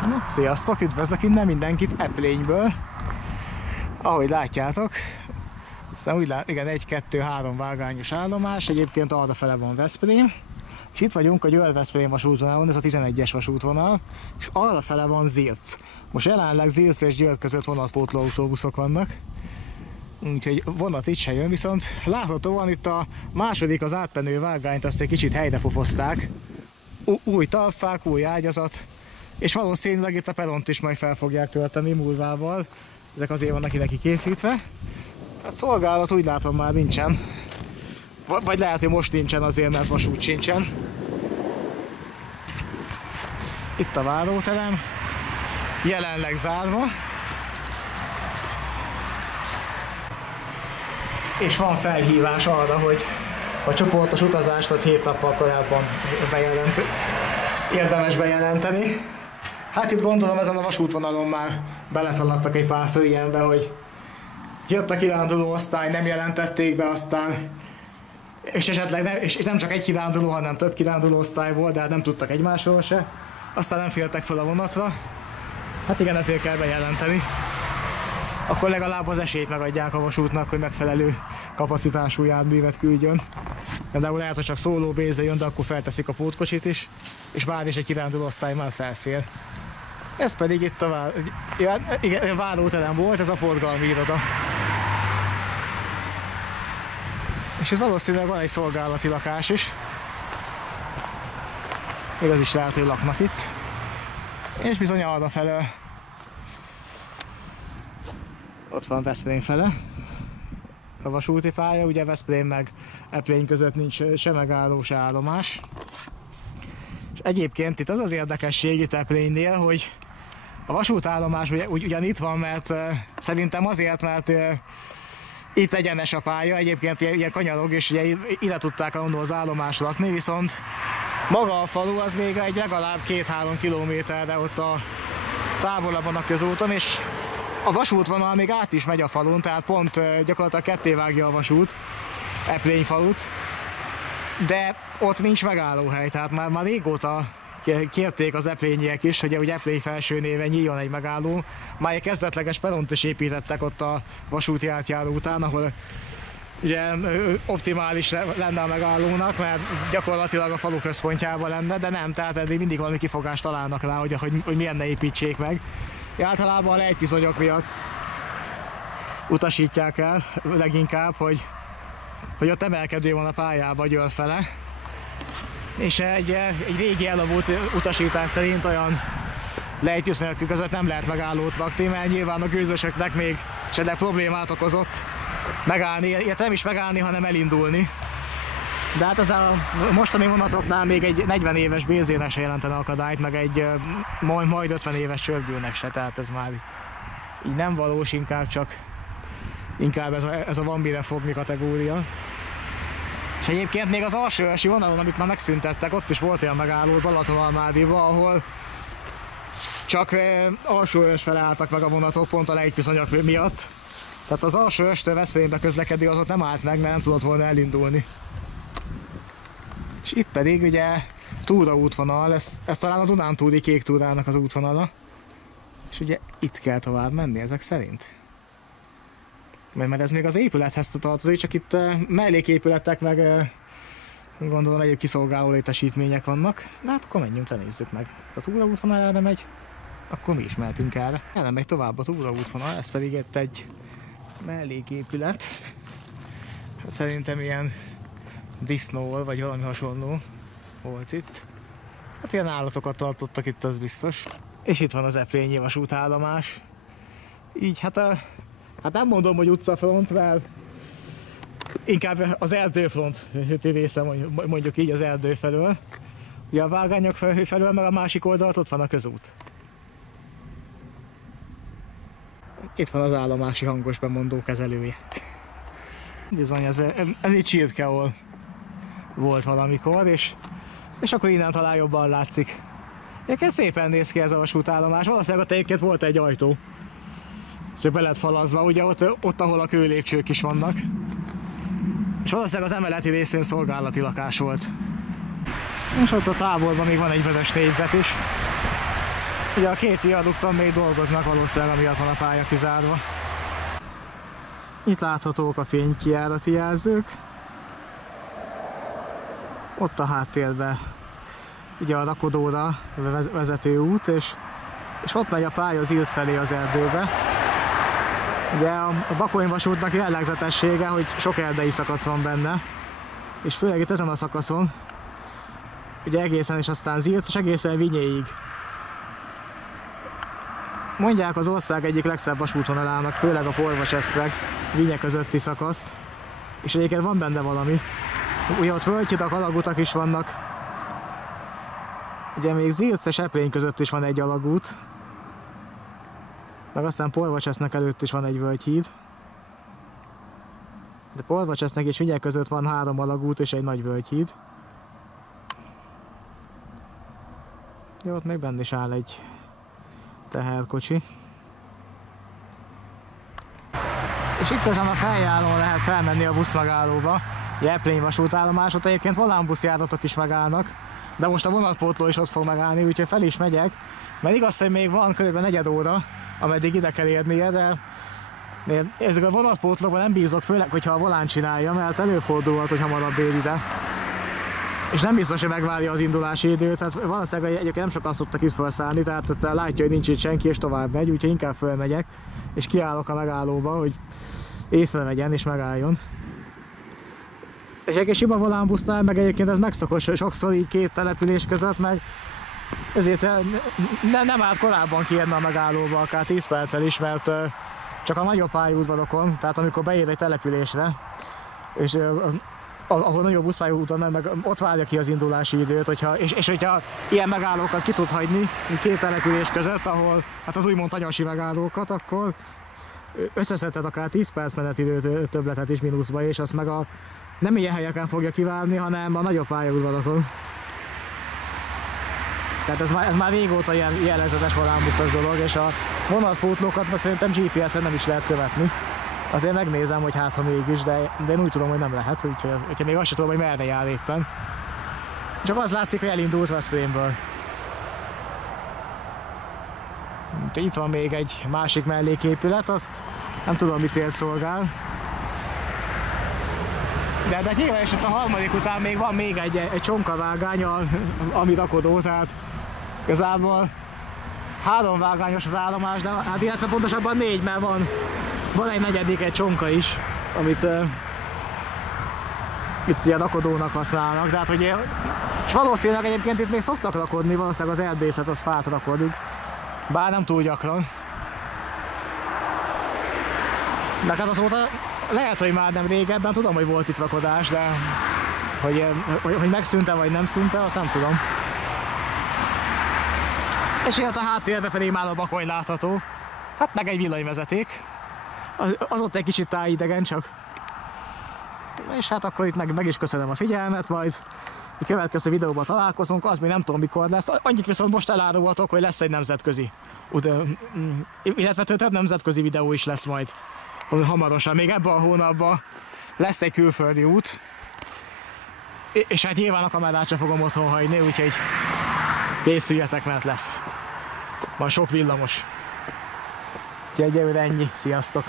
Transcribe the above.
Na, sziasztok, üdvözlök innen mindenkit Eplényből. Ahogy látjátok, aztán úgy igen, 1-2-3 vágányos állomás, egyébként arrafele van Veszprém, és itt vagyunk a Győr-Veszprém vasútvonalon, ez a 11-es vasútvonal, és arrafele van Zirc. Most jelenleg Zirc és Győr között vonatpótló autóbuszok vannak, úgyhogy vonat itt se jön, viszont láthatóan itt a második, az átmenő vágányt azt egy kicsit helyre pofozták. Új talpfák, új ágyazat, és valószínűleg itt a peront is majd fel fogják tölteni múlvával. Ezek azért vannak neki készítve. A szolgálat úgy látom már nincsen. Vagy lehet, hogy most nincsen azért, mert vasút sincsen. Itt a váróterem. Jelenleg zárva. És van felhívás arra, hogy a csoportos utazást az 7 nappal korábban érdemes bejelenteni. Hát itt gondolom ezen a vasútvonalon már beleszaladtak egy párszor ilyenbe, hogy jött a kiránduló osztály, nem jelentették be aztán, és esetleg és nem csak egy kiránduló, hanem több kiránduló osztály volt, de hát nem tudtak egymásról se. Aztán nem féltek fel a vonatra. Hát igen, ezért kell bejelenteni. Akkor legalább az esélyt megadják a vasútnak, hogy megfelelő kapacitású járművet küldjön. Például lehet, hogy csak szóló béze jön, de akkor felteszik a pótkocsit is, és bár is egy kiránduló osztály már felfér. Ez pedig itt a váróterem volt, ez a forgalmi iroda. És ez valószínűleg van egy szolgálati lakás is. Még az is lehet, hogy laknak itt. És bizony arrafelől ott van Veszprém fele a vasúti pálya, ugye Veszprém meg Eplény között nincs se megálló, se állomás. És egyébként itt az az érdekesség itt Eplénynél, hogy a vasútállomás ugyan itt van, mert szerintem azért, mert itt egyenes a pálya, egyébként ilyen kanyarog, és ugye ide tudták annól az állomást lakni, viszont maga a falu az még egy legalább 2-3 kilométerre ott a távolabban a közúton, és a vasútvonal még át is megy a falun, tehát pont gyakorlatilag ketté vágja a vasút Eplény falut, de ott nincs megállóhely, tehát már régóta kérték az eplényiek is, hogy Eplény felső néven nyíljon egy megálló. Már egy kezdetleges peront is építettek ott a vasúti átjáró után, ahol ugye optimális lenne a megállónak, mert gyakorlatilag a falu központjában lenne, de nem, tehát eddig mindig valami kifogást találnak rá, hogy milyen ne építsék meg. Általában a lejtviszonyok miatt utasítják el leginkább, hogy ott emelkedő van a pályába Győr fele. És egy régi elavult utasítás szerint olyan lejtviszonyok között nem lehet megállót rakni, mert nyilván a gőzösöknek még esetleg problémát okozott megállni, illetve nem is megállni, hanem elindulni. De hát ez a mostani vonatoknál még egy 40 éves bézének se jelentene akadályt, meg egy majd 50 éves csörgőnek se, tehát ez már így nem valós, inkább ez a van mire fogni kategória. És egyébként még az alsóörsi vonalon, amit már megszüntettek, ott is volt olyan megálló Balatonalmádiba, ahol csak alsóőrs fele álltak meg a vonatok pont a lejtviszonyok miatt. Tehát az alsóőrstől Veszprémbe közlekedő az ott nem állt meg, mert nem tudott volna elindulni. És itt pedig ugye túraútvonal, ez talán a Dunántúli kék túrának az útvonala. És ugye itt kell tovább menni ezek szerint. Mert ez még az épülethez tartozik, csak itt melléképületek meg gondolom egyéb kiszolgáló létesítmények vannak. De hát akkor menjünk, lenézzük meg. A túraútvonal erre megy, akkor mi is mehetünk erre. Erre megy tovább a túraútvonal, ez pedig itt egy melléképület. Hát szerintem ilyen disznó vagy valami hasonló volt itt. Hát ilyen állatokat tartottak itt, az biztos. És itt van az eplényi vasútállomás. Így hát nem mondom, hogy utcafront, mert inkább az erdőfront része, mondjuk így az erdő felől. Ugye a vágányok felől, meg a másik oldalt ott van a közút. Itt van az állomási hangos bemondó kezelője. Bizony, ez itt Csirkeol volt valamikor, és akkor innen talán jobban látszik. Egyébként szépen néz ki ez a vasútállomás, valószínűleg ott egyébként volt egy ajtó. Csak be lett falazva, ugye ott ahol a kőlépcsők is vannak. És valószínűleg az emeleti részén szolgálati lakás volt. És ott a távolban még van egy vörös négyzet is. Ugye a két viadukton még dolgoznak, valószínűleg amiatt van a pálya kizárva. Itt láthatók a fénykijárati jelzők. Ott a háttérben ugye a rakodóra vezető út, és ott megy a pálya az Irt felé az erdőbe. Ugye a Bakony vasútnak jellegzetessége, hogy sok erdei szakasz van benne, és főleg itt ezen a szakaszon, ugye egészen és aztán Zirt, és egészen Vinyéig. Mondják az ország egyik legszebb vasútvonalának, főleg a Porvacsesztreg Vinye közötti szakasz, és egyébként van benne valami. Ugye ott völgyhidak, alagutak is vannak. Ugye még Zirc és Eprény között is van egy alagút. Meg aztán Porvacsesznek előtt is van egy völgyhíd. De Porvacsesznek és Vinye között van 3 alagút és egy nagy völgyhíd. Jó, ott még benne is áll egy teherkocsi. És itt ezen a feljárón lehet felmenni a buszmegállóba. Eprény vasútállomás, ott egyébként volánbuszjáratok is megállnak, de most a vonatpótló is ott fog megállni, úgyhogy fel is megyek, mert igaz, hogy még van kb. 4 óra, ameddig ide kell érnie, de ezek a vonatpótlóban nem bízok, főleg, hogyha a volán csinálja, mert előfordulhat, hogy hamarabb ér ide. És nem biztos, hogy megvárja az indulási időt, tehát valószínűleg egyébként nem sokan szoktak itt felszállni, tehát egyszer látja, hogy nincs itt senki, és tovább megy, úgyhogy inkább fölmegyek, és kiállok a megállóba, hogy észrevegyen és megálljon. És egy sima volánbusznál meg egyébként ez megszokott sokszor így 2 település között, meg ezért nem árt korábban kiérni a megállóba, akár 10 perccel is, mert csak a nagyobb pályaudvarokon, tehát amikor beér egy településre, és ahol nagyobb buszpályaúton meg ott várja ki az indulási időt, hogyha ilyen megállókat ki tud hagyni 2 település között, ahol hát az úgymond anyasi megállókat, akkor összeszedhet akár 10 perc menetidő többletet is mínuszba, és azt meg nem ilyen helyeken fogja kivárni, hanem a nagyobb pályaudvarokon. Tehát ez már régóta ilyen jellegzetes volánbuszos dolog, és a vonatpótlókat meg szerintem GPS-en nem is lehet követni. Azért megnézem, hogy hát ha mégis, de én úgy tudom, hogy nem lehet, úgyhogy még azt sem tudom, hogy merre jár éppen. Csak az látszik, hogy elindult Veszprémből. Itt van még egy másik melléképület, azt nem tudom, mi célt szolgál. De nyilván és a harmadik után még van még egy csonkavágány, ami rakodó, tehát igazából 3 vágányos az állomás, de hát illetve pontosabban 4, mert van egy negyedik, egy csonka is, amit itt ilyen rakodónak használnak, tehát hogy és valószínűleg egyébként itt még szoktak rakodni, valószínűleg az erdészet az fát rakodik, bár nem túl gyakran. De hát azóta lehet, hogy már nem régebben, tudom, hogy volt itt rakodás, de hogy megszűnt-e vagy nem szűnt-e, azt nem tudom. És ilyen a háttérben pedig már a Bakony látható, hát meg egy villanyvezeték. Az ott egy kicsit tájidegen csak. És hát akkor itt meg is köszönöm a figyelmet, majd a következő videóban találkozunk, az még nem tudom mikor lesz. Annyit viszont most elárulhatok, hogy lesz egy nemzetközi, illetve több nemzetközi videó is lesz majd hamarosan, még ebben a hónapban lesz egy külföldi út. És hát nyilván a kamerát sem fogom otthon hagyni, úgyhogy készüljetek, mert lesz. Van sok villamos. Egyelőre ennyi, sziasztok!